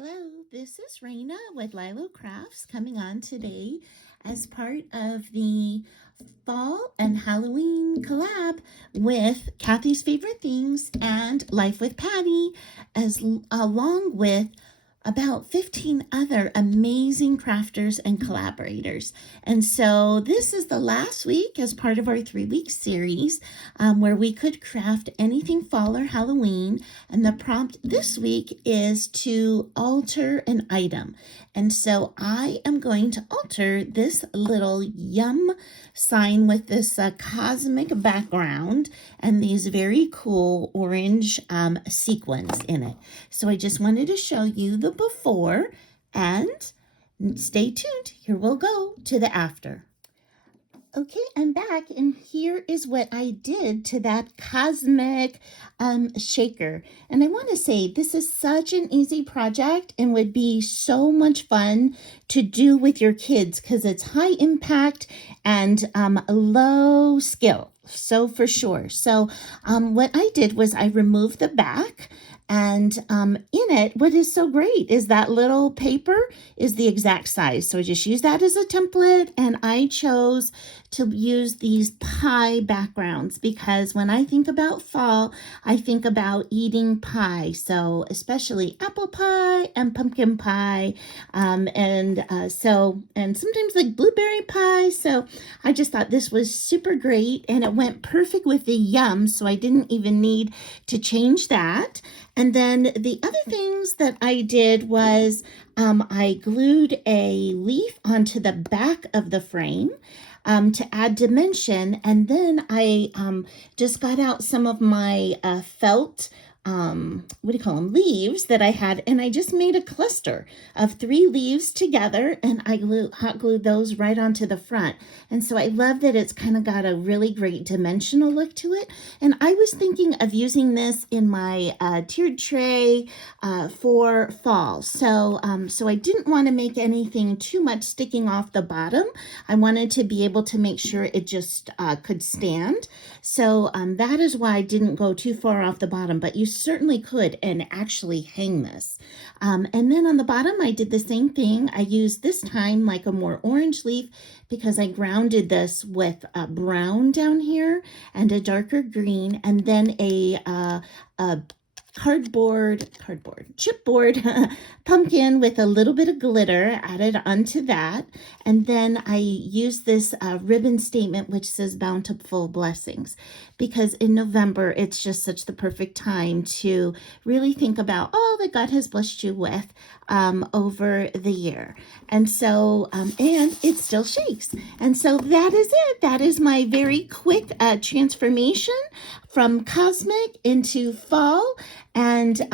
Hello, this is Raina with LYLO Crafts coming on today as part of the fall and Halloween collab with Kathy's Favorite Things and Life with Patti, along with about 15 other amazing crafters and collaborators. And so this is the last week as part of our 3-week series where we could craft anything fall or Halloween. And the prompt this week is to alter an item. And so I am going to alter this little yum sign with this cosmic background and these very cool orange sequins in it. So I just wanted to show you the before and stay tuned. Here we'll go to the after. Okay, I'm back, and here is what I did to that cosmic shaker. And I want to say this is such an easy project and would be so much fun to do with your kids because it's high impact and low skill. So for sure. So what I did was I removed the back. And in it, what is so great is that little paper is the exact size. So I just use that as a template, and I chose to use these pie backgrounds because when I think about fall, I think about eating pie. So especially apple pie and pumpkin pie, and sometimes like blueberry pie. So I just thought this was super great, and it went perfect with the yum. So I didn't even need to change that. And then the other things that I did was I glued a leaf onto the back of the frame to add dimension. And then I just got out some of my felt leaves that I had, and I just made a cluster of 3 leaves together, and I hot glued those right onto the front. And so I love that it's kind of got a really great dimensional look to it. And I was thinking of using this in my tiered tray for fall. So I didn't want to make anything too much sticking off the bottom. I wanted to be able to make sure it just could stand. So that is why I didn't go too far off the bottom, but you certainly could and actually hang this. And then on the bottom, I did the same thing. I used this time like a more orange leaf because I grounded this with brown down here and a darker green, and then a chipboard pumpkin with a little bit of glitter added onto that. And then I used this ribbon statement which says bountiful blessings, because in November it's just such the perfect time to really think about all that God has blessed you with over the year. And so and it still shakes. And so that is it. That is my very quick transformation from cosmic into fall. And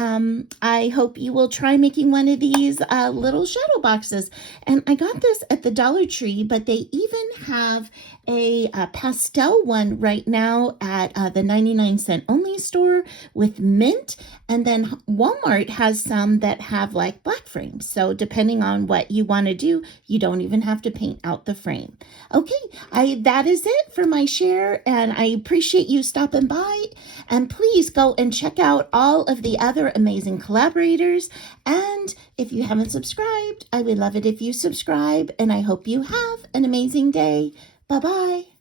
I hope you will try making one of these little shadow boxes. And I got this at the Dollar Tree, but they even have a pastel one right now at the 99-cent only store with mint. And then Walmart has some that have like black frames. So depending on what you want to do, you don't even have to paint out the frame. Okay, that is it for my share, and I appreciate you stopping by. And please go and check out all of the other amazing collaborators. And if you haven't subscribed, I would love it if you subscribe, and I hope you have an amazing day. Bye-bye.